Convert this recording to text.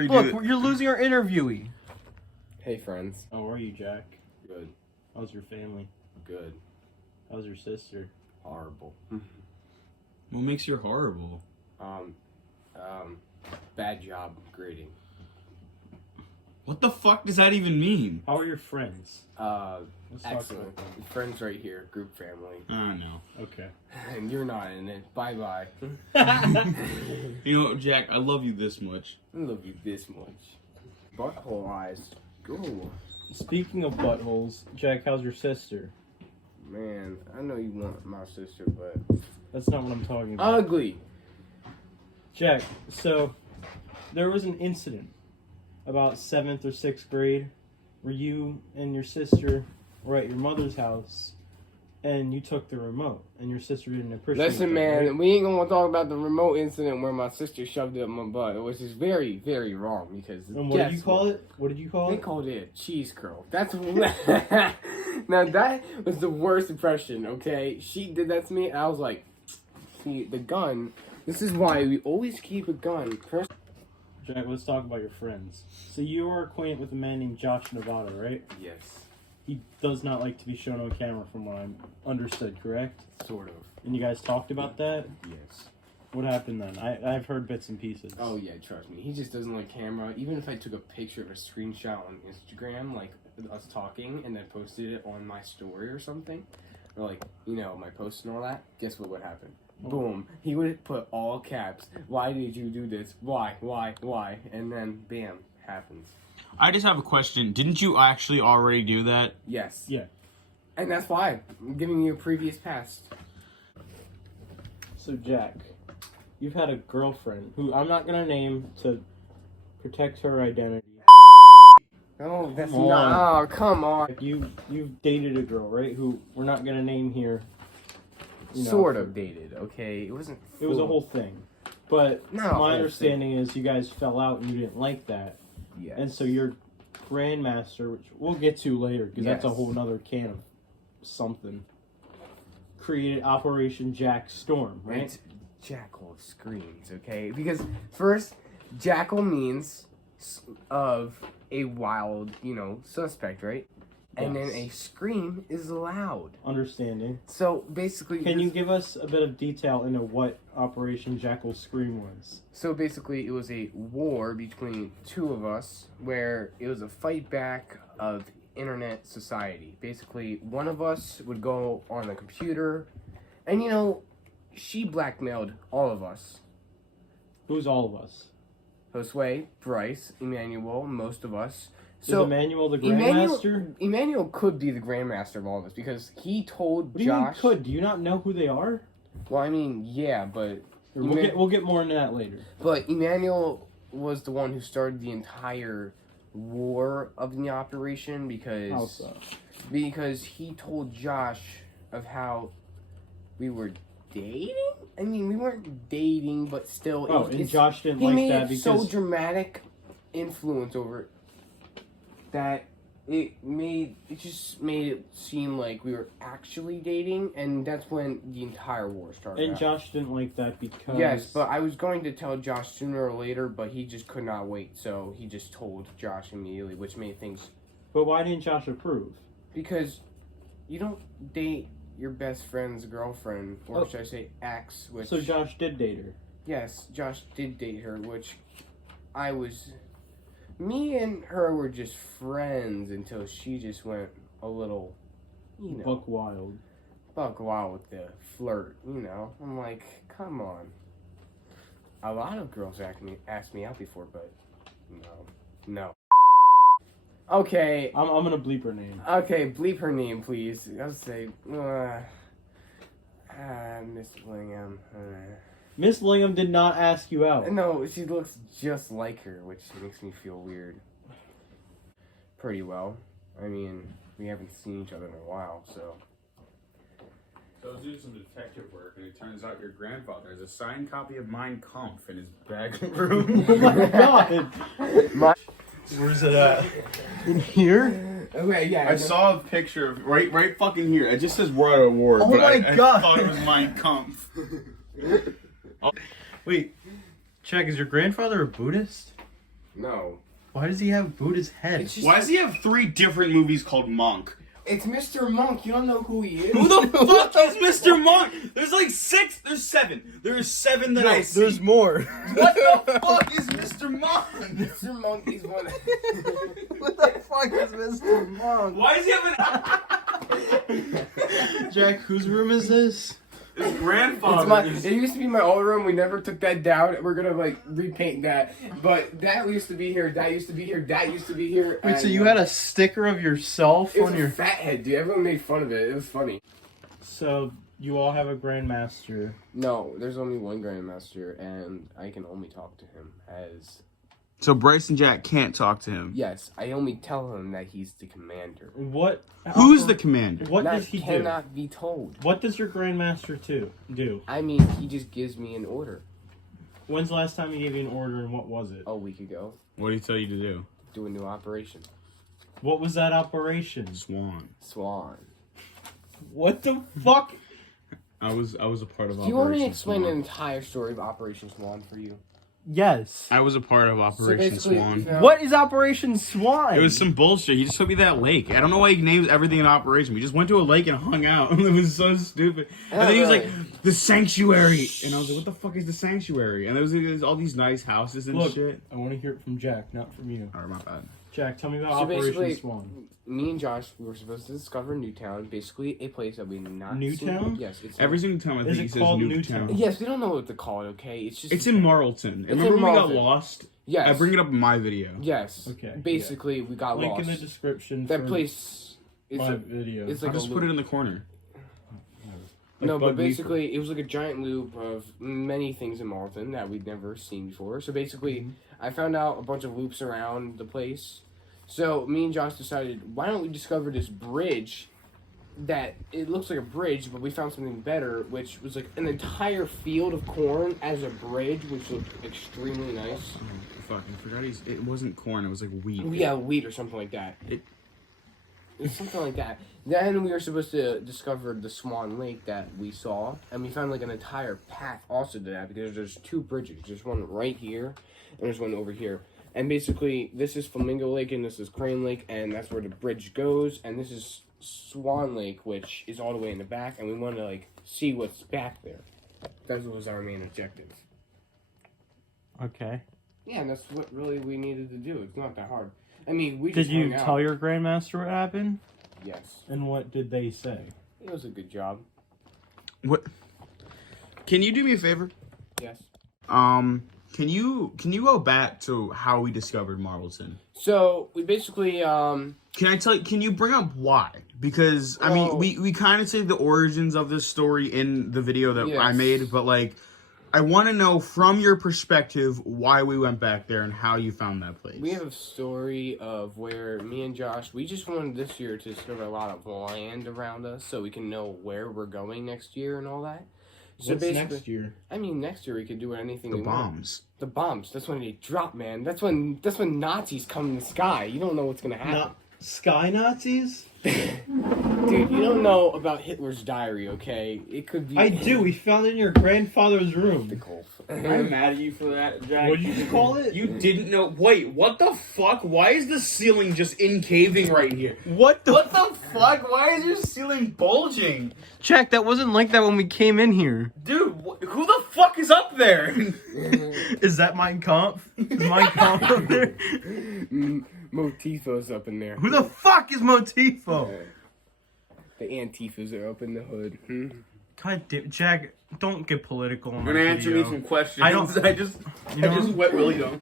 Look, you're losing our interviewee. Hey, friends. How are you, Jack? Good. How's your family? Good. How's your sister? Horrible. What makes you horrible? Bad job grading. What the fuck does that even mean? How are your friends? Let's talk Excellent. about them. Friends right here. Group family. No. Okay. And you're not in it. Bye-bye. You know, Jack, I love you this much. I love you this much. Butthole eyes. Go. Speaking of buttholes, Jack, how's your sister? Man, I know you want my sister, but... That's not what I'm talking about. Ugly. Jack, so there was an incident about 7th or 6th grade where you and your sister were at your mother's house and you took the remote and your sister didn't appreciate it. Listen, man, we ain't gonna talk about the remote incident where my sister shoved it up my butt, which is very, very wrong because... And what did you call it? What did you call They it? called it a cheese curl. That's now that was the worst impression. Okay, she did that to me, and I was like, "See, the gun. This is why we always keep a gun." Jack, let's talk about your friends. So you are acquainted with a man named Josh Nevada, right? Yes, He does not like to be shown on camera, from what I'm understood, correct? sort of. And you guys talked about that? Yes. What happened then? I've heard bits and pieces. Oh yeah, trust me. He just doesn't like camera. Even if I took a picture of a screenshot on Instagram, like us talking, and then posted it on my story or something, or like my post and all that, guess what would happen? Boom. He would put all caps. Why did you do this? Why? And then bam, happens. I just have a question. Didn't you actually already do that? Yes. Yeah. And that's why I'm giving you a previous past. So Jack, you've had a girlfriend who I'm not gonna name to protect her identity. Oh, that's Come not. on. Oh, come on. Like you've dated a girl, right? Who we're not gonna name here. Sort of dated, okay? It wasn't. It was a whole thing. But Not a whole my understanding is you guys fell out and you didn't like that. Yeah. And so your grandmaster, which we'll get to later, because that's a Yes. whole nother can of something, created Operation Jack Storm, right? It's Jackal screams, okay? Because first, Jackal means of a wild, suspect, right? And then Yes. a scream is loud. Understanding. So basically, Can you give us a bit of detail into what Operation Jackal Scream was? So basically, it was a war between two of us, where it was a fight back of internet society. Basically, one of us would go on the computer, and she blackmailed all of us. Who's all of us? Josue, Bryce, Emmanuel, most of us. Is Emmanuel the Grandmaster? Emmanuel could be the Grandmaster of all of us because he told What do you mean Josh. could? Do you not know who they are? Well, I mean, yeah, but We'll get more into that later. But Emmanuel was the one who started the entire war of the operation because How so? because he told Josh of how we were dating. I mean, we weren't dating, but still. Oh, and Josh didn't he like made that it because so dramatic influence over it that it just made it seem like we were actually dating, and that's when the entire war started. and Josh didn't like that because Yes, but I was going to tell Josh sooner or later, but he just could not wait, so he just told Josh immediately, which made things... But why didn't Josh approve? Because you don't date your best friend's girlfriend, or should I say ex, which... So Josh did date her. Yes, Josh did date her, which I was... Me and her were just friends until she just went a little, Buck wild. buck wild with the flirt, I'm like, come on. A lot of girls asked me out before, but no. Okay, I'm gonna bleep her name. okay, bleep her name, please. I'll say, Miss Willingham. Miss Lingham did not ask you out. No, she looks just like her, which makes me feel weird. Pretty well. I mean, we haven't seen each other in a while, so. So I was doing some detective work, and it turns out your grandfather has a signed copy of Mein Kampf in his back room. Oh my god! Where's it at? In here? Okay, yeah. I saw a picture of right fucking here. It just says we're at a war. Oh but my I God. thought it was Mein Kampf. Wait, Jack, is your grandfather a Buddhist? No. Why does he have Buddha's head? It's just Why does he have 3 different movies called Monk? It's Mr. Monk. You don't know who he is. Who the fuck is Mr. Monk? There's like 6. There's 7. There's 7 that I see. There's more. What the fuck is Mr. Monk? Mr. Monk is one. What the fuck is Mr. Monk? Why is he having? Jack, whose room is this? His It's grandfather. it used to be my old room. We never took that down. We're gonna like repaint that. But that used to be here. That used to be here. That used to be here. Wait, so and, you had a sticker of yourself It was on a your... fat head, dude. Everyone made fun of it. It was funny. So, you all have a Grandmaster. No, there's only one Grandmaster, and I can only talk to him as. So Bryce and Jack can't talk to him. Yes, I only tell him that he's the commander. What... Who's the commander? What that does he do? cannot be told. What does your Grandmaster do? I mean, he just gives me an order. When's the last time he gave you an order and what was it? A week ago, What did he tell you to do? do a new operation. What was that operation? Swan. Swan. What the fuck? I was a part of Do you want me to Operation explain Swan. an entire story of Operation Swan for you? Yes. I was a part of Operation basically, Swan. you know- What is Operation Swan? It was some bullshit. He just took me to that lake. I don't know why he named everything an operation. We just went to a lake and hung out. It was so stupid. And then he was like, the sanctuary. And I was like, what the fuck is the sanctuary? And there was all these nice houses and Look, shit. I want to hear it from Jack, not from you. Alright, my bad. Jack, tell me about So Operation basically, Swan. me and Josh, we were supposed to discover Newtown, basically a place that we not Newtown? seen. Yes, it's Every single time I Is think it he says called Newtown. Newtown? Yes, we don't know what to call it. Okay, it's just It's in Marlton. in Remember when we got Marlton. lost? yes. I bring it up in my video. Yes. Okay, Basically, we got Link lost. in the description That for place. It's my a, video. it's I like just a put loop. it in the corner. No, Like but Bug Leap. basically, it was like a giant loop of many things in Marlton that we'd never seen before. So basically, I found out a bunch of loops around the place. So me and Josh decided, why don't we discover this bridge that it looks like a bridge, but we found something better, which was like an entire field of corn as a bridge, which looked extremely nice. Fuck, I forgot it wasn't corn, it was like wheat. Yeah, wheat or something like that. It's something like that. Then we were supposed to discover the Swan Lake that we saw, and we found like an entire path also to that because there's 2 bridges. There's one right here, and there's one over here. And basically, this is Flamingo Lake, and this is Crane Lake, and that's where the bridge goes. And this is Swan Lake, which is all the way in the back, and we want to like see what's back there. That was our main objective. Okay. Yeah, and that's what really we needed to do. It's not that hard. I mean, we Did just you hung out. tell your Grandmaster what happened? Yes, And what did they say? it was a good job. What? Can you do me a favor? Yes. Can you go back to how we discovered Marlton? So we basically Can you bring up why? Because I mean, we kind of say the origins of this story in the video that I Yes. made, but like, I want to know from your perspective why we went back there and how you found that place. we have a story of where me and Josh, we just wanted this year to discover a lot of land around us so we can know where we're going next year and all that. So What's basically, next year? I mean, next year we could do anything the we want. bombs. The bombs. That's when they drop, man. That's when Nazis come in the sky. You don't know what's gonna happen. Not Sky Nazis? Dude, you don't know about Hitler's diary, okay? It could be. I do. We found it in your grandfather's room. I'm mad at you for that, Jack. What did you call it? You didn't know. Wait, what the fuck? Why is the ceiling just incaving right here? What the? What the fuck? Why is your ceiling bulging? Check, that wasn't like that when we came in here. Dude, who the fuck is up there? Is that Mein Kampf? Is Mein Kampf up there? Motifo's up in there. Who the fuck is Motifo? The Antifas are up in the hood. God damn, Jack, don't get political. I'm gonna answer me some questions. I don't- I just You know, went really dumb.